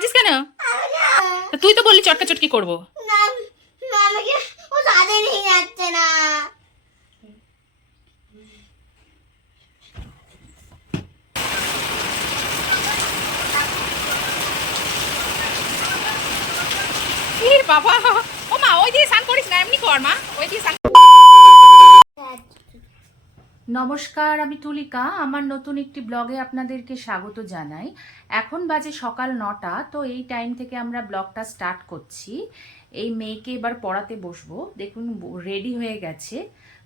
কাঁদছিস কেন? তুই তো বললি চটকা চটকি করবো। আমাকে ও সাথে নিয়ে যাচ্ছে না। বাবা, ও মা ওই দিয়ে স্নান করিস না, এমনি কর মা, ওই দিয়ে স্নান। নমস্কার, আমি তুলিকা। আমার নতুন একটি ব্লগে আপনাদেরকে স্বাগত জানাই। এখন বাজে সকাল 9টা। তো এই টাইম থেকে আমরা ব্লগটা স্টার্ট করছি। এই মেয়েকে এবার পড়াতে বসবো। দেখুন রেডি হয়ে গেছে।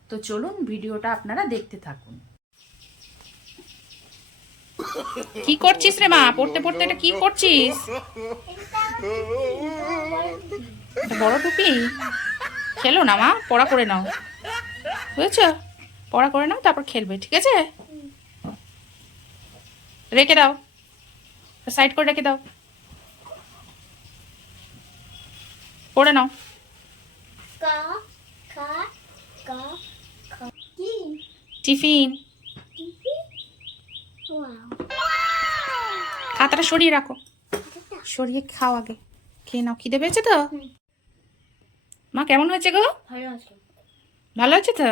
তো চলুন ভিডিওটা আপনারা দেখতে থাকুন। কি করছিস রে মা? পড়তে পড়তে এটা কি করছিস? বড় টুপি খেলো না মা, পড়া করে নাও, বুঝেছ? পড়া করে নাও, তারপর খেলবে, ঠিক আছে? রেখে দাও, সাইড করে রেখে দাও, পড়ে নাও। টিফিন খাতাটা সরিয়ে রাখো, সরিয়ে খাও, আগে খেয়ে নাও, খিদে পেয়েছে তো? মা কেমন হয়েছে গো? ভালো হয়েছে তো?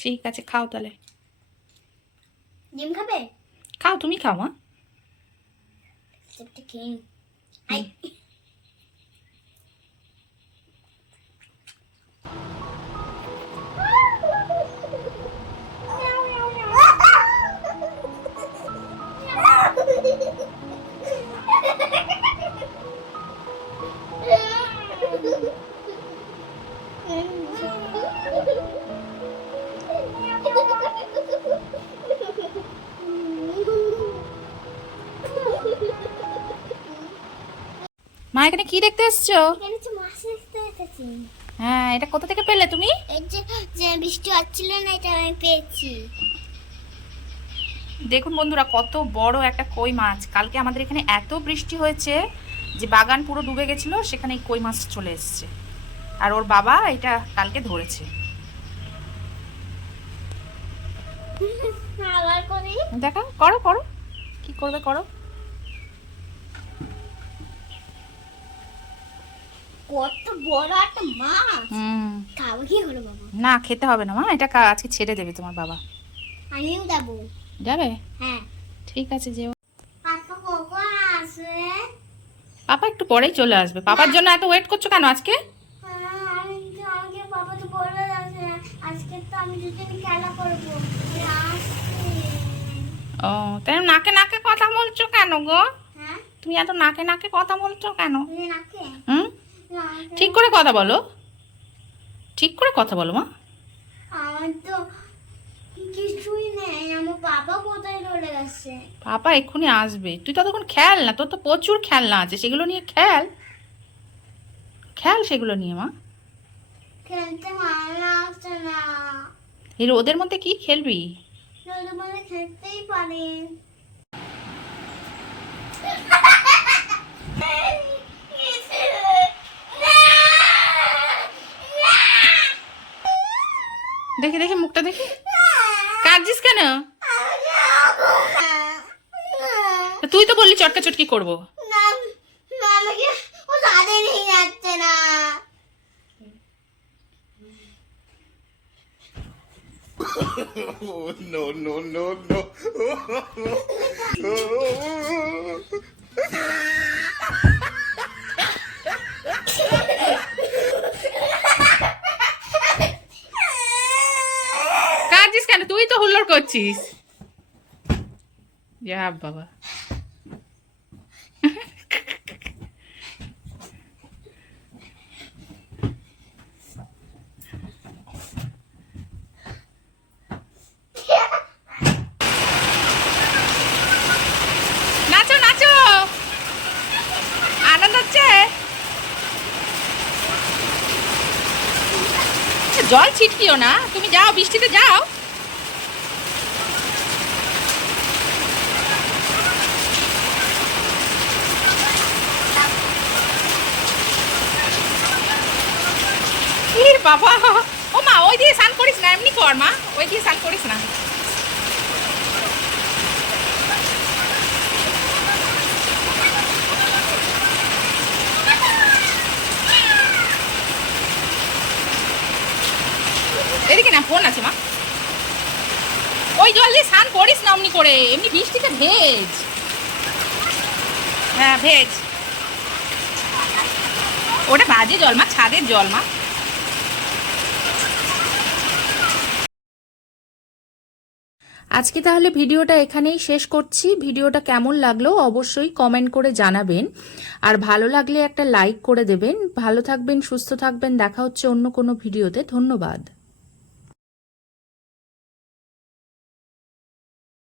ঠিক আছে, খাও তাহলে। ডিম খাবে? খাও, তুমি খাও মা। মা এখানে কি দেখতে এসছো? হ্যাঁ, এটা কোথা থেকে পেলে তুমি? এই যে বৃষ্টি হচ্ছিল না, এটা আমি পেয়েছি। দেখুন বন্ধুরা, কত বড় একটা কই মাছ। কালকে আমাদের এখানে এত বৃষ্টি হয়েছে যে বাগান পুরো ডুবে গেছিল, সেখানে এই কই মাছ চলে এসেছে। আর ওর বাবা এটা কালকে ধরেছে। আবার করি, দেখো, করো করো, কি করবে করো। কত বড় একটা মাছ। খাবো কি হলো বাবা? না, খেতে হবে না মা, এটা আজকে ছেড়ে দেবে তোমার বাবা। আমিও যাবো। যাবে? হ্যাঁ। ঠিক আছে, যেও। পাপা কখন আসবে? পাপা একটু পরেই চলে আসবে। পাপার জন্য এত ওয়েট করছো কেন আজকে? আমাকে পাপা তো বলে যাচ্ছে আজকে তো আমি দুদিন খেলা করবো। ও, তাই নাকে নাকে কথা বলছো কেন গো? হ্যাঁ, তুমি এত নাকে নাকে কথা বলছো কেন? নাকে হুম, ঠিক করে কথা বলো, ঠিক করে কথা বলো মা। আমার তো কিছুই নেই, আমার বাবা কোথায় চলে গেছে? পাপা এক্ষুনি আসবে, তুই ততক্ষণ খেল না, তোর তো প্রচুর খেলনা আছে, সেগুলো নিয়ে খেল, খেল সেগুলো নিয়ে মা। খেলতে ভালো লাগছে না। এই রোদের মধ্যে কি খেলবি? রোদের মধ্যে খেলতেই পারি। দেখি দেখি মুখটা দেখি, কাঁদছিস কেন? তুই তো বললি চটকা চটকি করবো। আমাকে ও সাথে নিয়ে যাচ্ছে না। Oh, no, no, no, no. কাঁদছিস কেন? তুই তো হুল্লোড় করছিস। যা বাবা, নাচো নাচো, আনন্দ হচ্ছে। জল ছিটকিও না, তুমি যাও, বৃষ্টিতে যাও। বাবা, ও মা ওই দিয়ে স্নান করিস না, এমনি কর মা, ওই দিয়ে স্নান করিস না। ফোন আছে মা। ওই জল দিয়ে স্নান করিস না অমনি করে, এমনি বৃষ্টিতে ভেজ। হ্যাঁ ভেজ, ওটা বাজে জল মা, ছাদের জল মা। আজকে তাহলে ভিডিওটা এখানেই শেষ করছি। ভিডিওটা কেমন লাগলো অবশ্যই কমেন্ট করে জানাবেন, আর ভালো লাগলে একটা লাইক করে দেবেন। ভালো থাকবেন, সুস্থ থাকবেন, দেখা হচ্ছে অন্য কোনো ভিডিওতে। ধন্যবাদ।